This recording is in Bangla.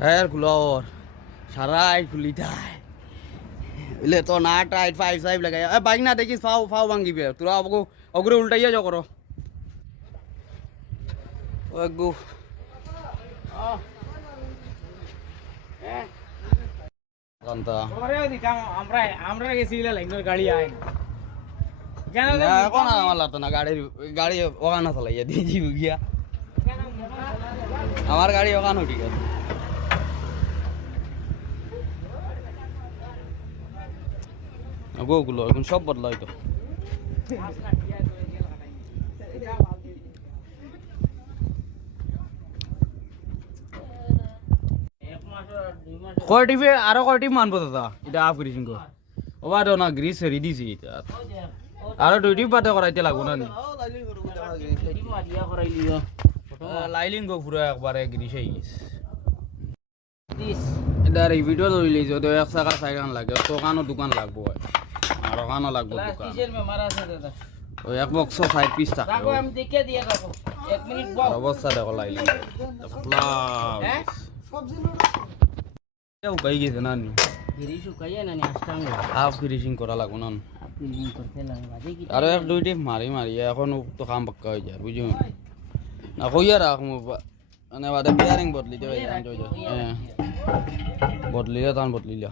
টায়ার খুলর সারাই খুলি টাই এলে তো না টাইট ফাইভ সাইভ লাগাই বাইক না দেখিস ফাও ফাও ভাঙিবে তোরা অগ্রে উল্টাইয়া যাও করো গু আমরা গেছি লাইনের গাড়ি আয় না এখন আমার লাগতো না গাড়ি ওখানে চালাইয়া দিয়ে দিব গিয়া আমার গাড়ি ওখানে ঠিক আছে গোগুলো এখন সব বদলাই তো কয় টিপে আরো কয় টিপ মানবো দাদা এটা আফ করিস ওবা তো না গ্রিস হেরি দিছি এটা আরো দুই টিপ বাদে করাইতে লাগবো না লাইলিং গো পুরো একবারে গ্রিস হয়ে গেছে এটা এই ভিডিও ধরে লিজ তো এক টাকার সাইকেল লাগে তো কানো দোকান লাগবো আর ওখানো লাগবো দোকান ওই এক বক্স 60 পিস টাকা আমি দেখে দিয়ে রাখো 1 মিনিট বল অবস্থা দেখো লাইলিং উকাই গেছে না নি হাফ ফিনিশিং করা লাগবো না আরো এক দুই টিপ মারি এখন তো কাম পাক্কা হয়ে যায় বুঝি না কইয়া রাখ মানে বাদে বিয়ারিং বদলি দেবে বদলিলে তখন বদলিলা